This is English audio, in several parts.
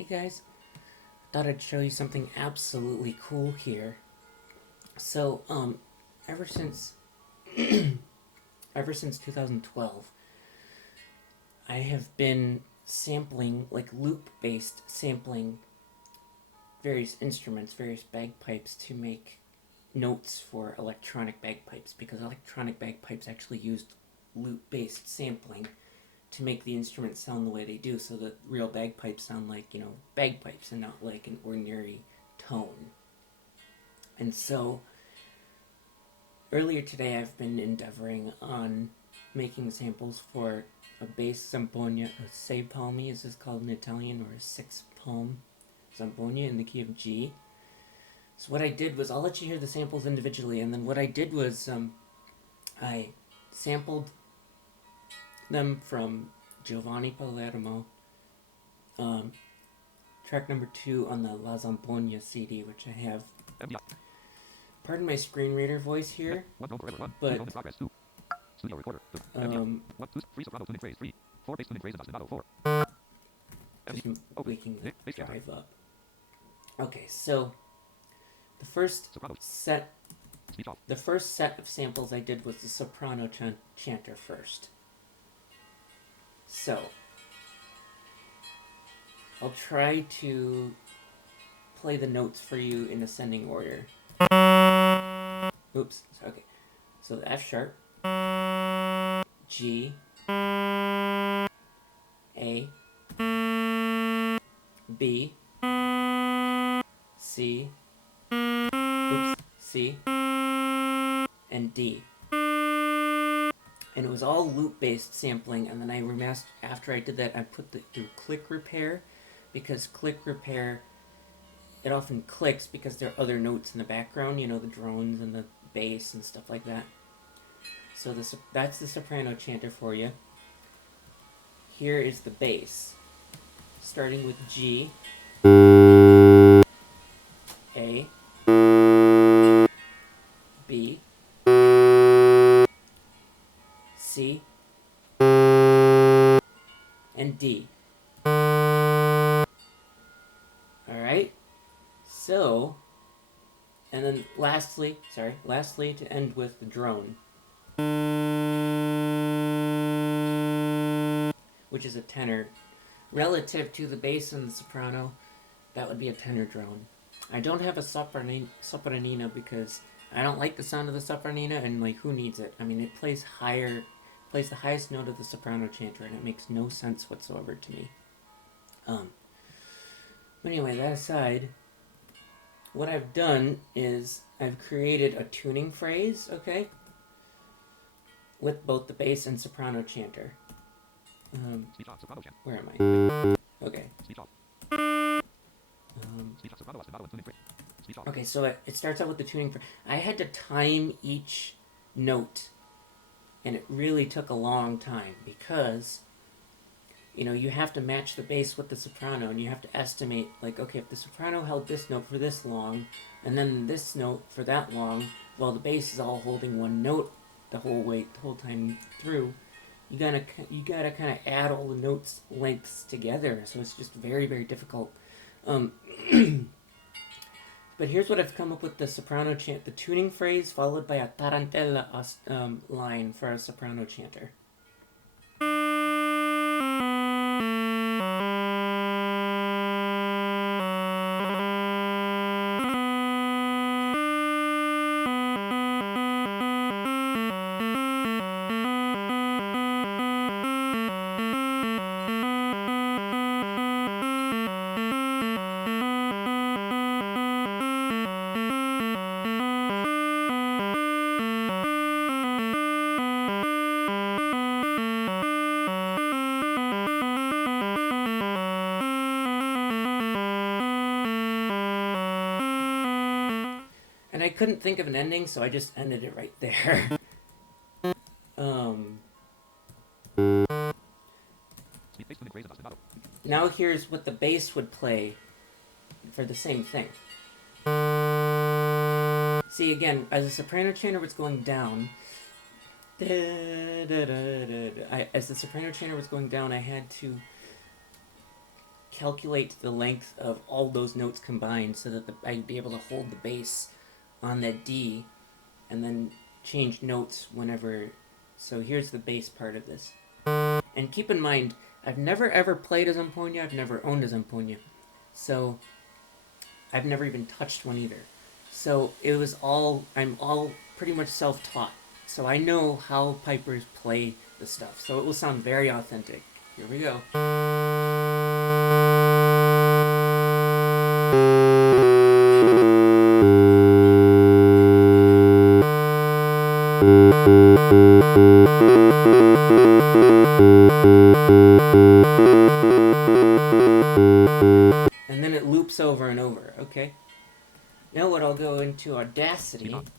Hey guys, thought I'd show you something absolutely cool here. So, ever since ever since 2012, I have been sampling, like loop-based sampling, various instruments, various bagpipes to make notes for electronic bagpipes, because electronic bagpipes actually used loop-based sampling to make the instruments sound the way they do, so that real bagpipes sound like, bagpipes and not like an ordinary tone. And so, earlier today I've been endeavoring on making samples for a bass Zampogna, a sei palmi, as it's called in Italian, or a 6-palm Zampogna in the key of G. So what I did was, I'll let you hear the samples individually, and then what I did was, I sampled them from Giovani Palermo, track number 2 on the La Zampogna CD, which I have. Pardon my screen reader voice here, but we can drive up. Okay, so the first set of samples I did was the soprano chanter first. So I'll try to play the notes for you in ascending order. Oops, okay. So the F sharp, G, A, B, C, C, and D. And it was all loop-based sampling, and then after I did that, I put through click repair, because click repair, it often clicks because there are other notes in the background, the drones and the bass and stuff like that. So that's the soprano chanter for you. Here is the bass, starting with G, A, B, C, and D. Alright? So, and then lastly to end with the drone, which is a tenor. Relative to the bass and the soprano, that would be a tenor drone. I don't have a sopranina because I don't like the sound of the sopranina, and who needs it? I mean, it plays the highest note of the soprano chanter, and it makes no sense whatsoever to me. But anyway, that aside, what I've done is I've created a tuning phrase, okay, with both the bass and soprano chanter. Where am I? Okay. Okay, so it starts out with the tuning phrase. I had to time each note, and it really took a long time because you have to match the bass with the soprano, and you have to estimate, okay, if the soprano held this note for this long, and then this note for that long, while the bass is all holding one note the whole time through, you gotta kind of add all the notes lengths together, so it's just very, very difficult. But here's what I've come up with: the soprano chant, the tuning phrase, followed by a tarantella line for a soprano chanter. And I couldn't think of an ending, so I just ended it right there. Now here's what the bass would play for the same thing. See, again, as the soprano chanter was going down, as the soprano chanter was going down, I had to calculate the length of all those notes combined so that I'd be able to hold the bass on that D and then change notes whenever. So here's the bass part of this. And keep in mind, I've never ever played a Zampogna, I've never owned a Zampogna. So I've never even touched one either. So I'm all pretty much self-taught. So I know how pipers play the stuff. So it will sound very authentic. Here we go. And then it loops over and over, okay? Now what I'll go into Audacity. Audacity,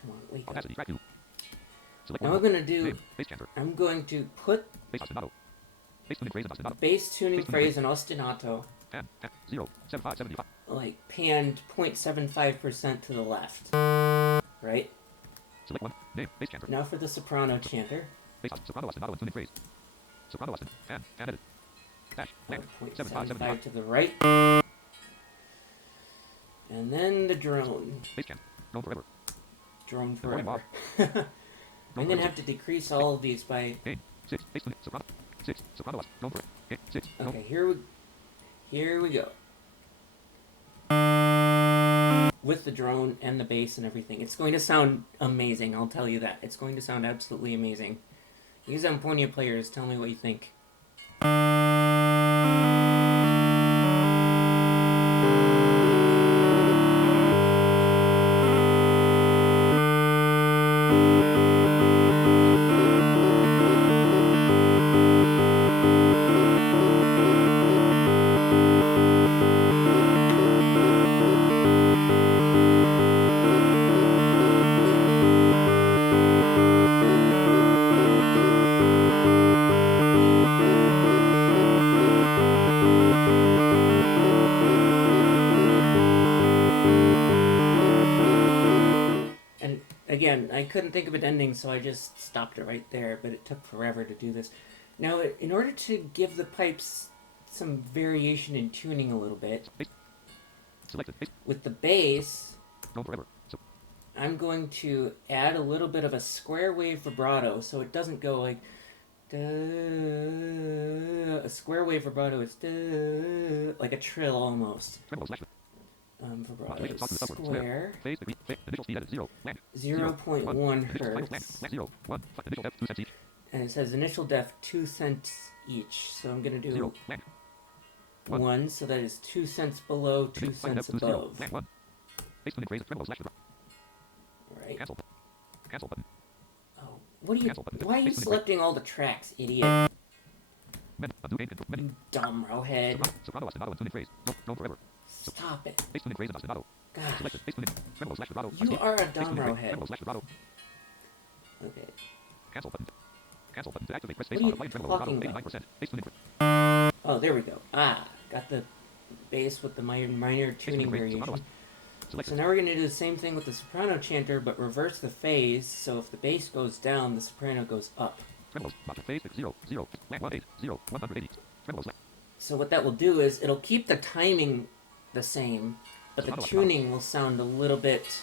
come on, wake up. Now I'm going to put bass tuning phrase in ostinato, like panned 0.75% to the left, right? Now for the soprano chanter. 0.75 to the right. And then the drone. Drone forever. I'm going to have to decrease all of these by... Okay, here we go. With the drone and the bass and everything. It's going to sound amazing, I'll tell you that. It's going to sound absolutely amazing. You Zampogna players, tell me what you think. Again, I couldn't think of an ending, so I just stopped it right there, but it took forever to do this. Now, in order to give the pipes some variation in tuning a little bit, with the bass, I'm going to add a little bit of a square wave vibrato, so it doesn't go like... A square wave vibrato is like a trill almost. Vibrato square 0.1 hertz, and it says initial def 2 cents each, so I'm going to do 1, so that is 2 cents below, 2 cents above. Right. Oh, why are you selecting all the tracks, idiot? Dumb rowhead. Stop it. Gosh. You are a dumb rowhead. Okay. What are you talking about? Oh, there we go. Got the bass with the minor tuning variation. So now we're going to do the same thing with the soprano chanter, but reverse the phase, so if the bass goes down, the soprano goes up. So what that will do is, it'll keep the timing the same, but the tuning will sound a little bit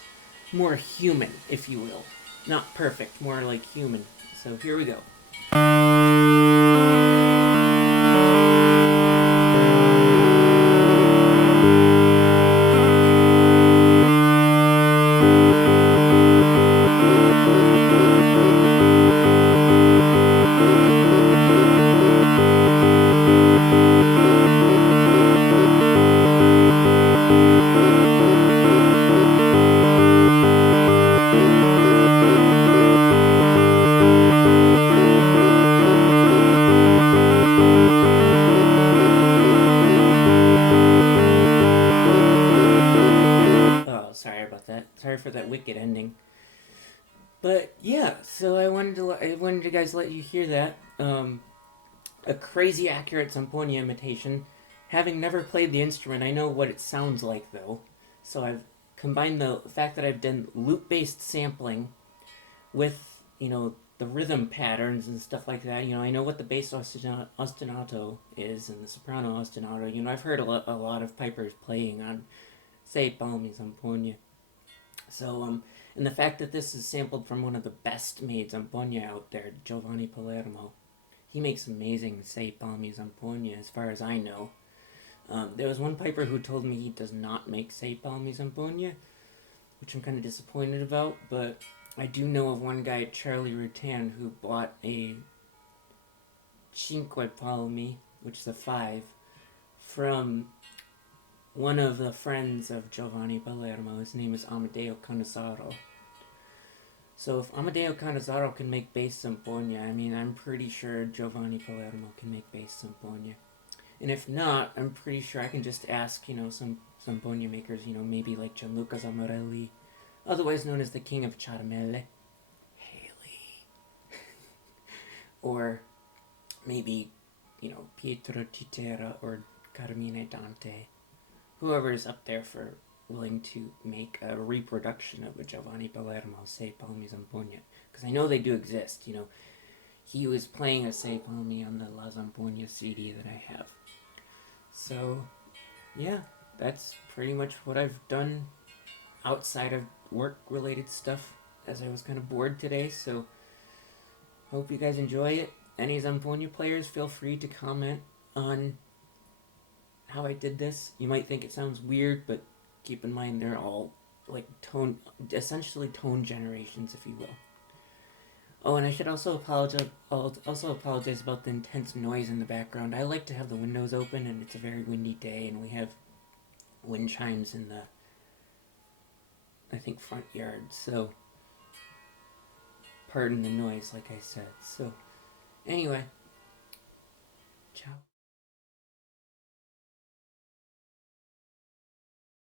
more human, if you will. Not perfect, more like human. So here we go. Sorry for that wicked ending. But yeah, so I wanted to guys let you hear that. A crazy accurate Zampogna imitation. Having never played the instrument, I know what it sounds like though. So I've combined the fact that I've done loop-based sampling with, the rhythm patterns and stuff like that. I know what the bass ostinato is and the soprano ostinato. I've heard a lot of pipers playing on, say, palmi, zampogne. So, and the fact that this is sampled from one of the best made zampogne out there, Giovani Palermo. He makes amazing, say, palmi zampogne, as far as I know. There was one piper who told me he does not make, say, palmi zampogne, which I'm kind of disappointed about, but I do know of one guy, Charlie Rutan, who bought a cinque palmi, which is a 5, from one of the friends of Giovani Palermo. His name is Amedeo Cannizzaro. So if Amedeo Cannizzaro can make bass zampogne, I'm pretty sure Giovani Palermo can make bass zampogne. And if not, I'm pretty sure I can just ask, some zampogne makers, maybe like Gianluca Zamarelli, otherwise known as the King of Caramelle, Haley. Or maybe, Pietro Citera or Carmine Dante. Whoever is up there for willing to make a reproduction of a Giovani Palermo, say, palmi zampogne. Because I know they do exist, He was playing a say palmi on the La Zampogne CD that I have. So, yeah, that's pretty much what I've done outside of work-related stuff, as I was kind of bored today, so hope you guys enjoy it. Any zampogne players, feel free to comment on how I did this. You might think it sounds weird, but keep in mind they're all essentially tone generations, if you will. Oh, and I should also apologize about the intense noise in the background. I like to have the windows open, and it's a very windy day, and we have wind chimes in the, I think, front yard. So, pardon the noise, like I said. So, anyway,